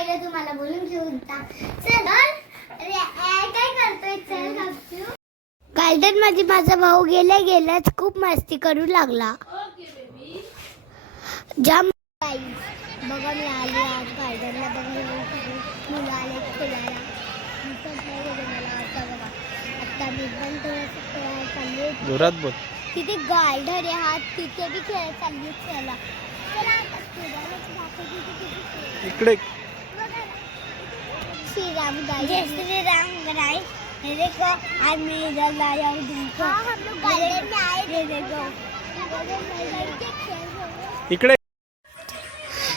पहिलं तुम्हाला बोलून घेऊन जा. चल काय करतोय? चल गप्पू. गार्डन मध्ये माझा भाऊ गेल्याच खूप मस्ती करू लागला. जाम बघा मी आली आज गार्डनला. बघा मुलं आले खेळायला. आता मी पण थोडंसं चालली जोरात बोल. तिथे गार्डन आहे हा, तिथे बी खेळ चालली खेळायला. इकडे श्रीराम गाय, जय श्रीराम गाय. ये देखो आज मैं इधर लाया हूँ तुमको. हम लोग गार्डन में आए. ये देखो इकडे.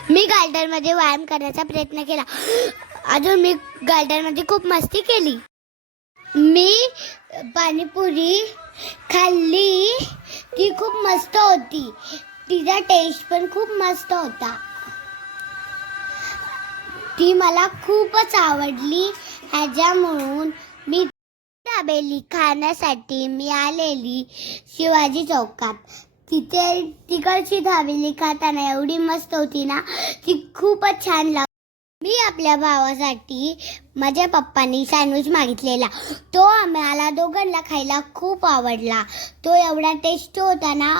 मी गार्डन मध्ये व्यायाम करण्याचा प्रयत्न केला. अजून मी गार्डन मध्ये खूप मस्ती केली. मी पाणीपुरी खाल्ली. ती खूप मस्त होती. तिचा टेस्ट पण खूप मस्त होता. ती मला खूपच आवडली. ह्याच्यामुळून मी दाबेली खाण्यासाठी मी आलेली शिवाजी चौकात. तिथे तिकडची दाबेली खाताना एवढी मस्त होती ना, ती खूपच छान लागली. मी आपल्या भावासाठी माझ्या पप्पांनी सँडविच मागितलेला. तो आम्हाला दोघांना खायला खूप आवडला. तो एवढा टेस्टी होता ना,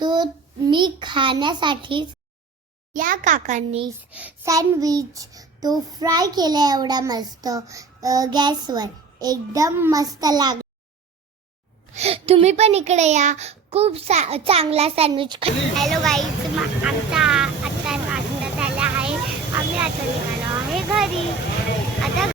तो मी खाण्यासाठी. या काकांनी सँडविच तो फ्राय केला एवढा मस्त गॅसवर. एकदम मस्त लागला. तुम्ही पण इकडे या. खूप चांगला सँडविच. Hello guys,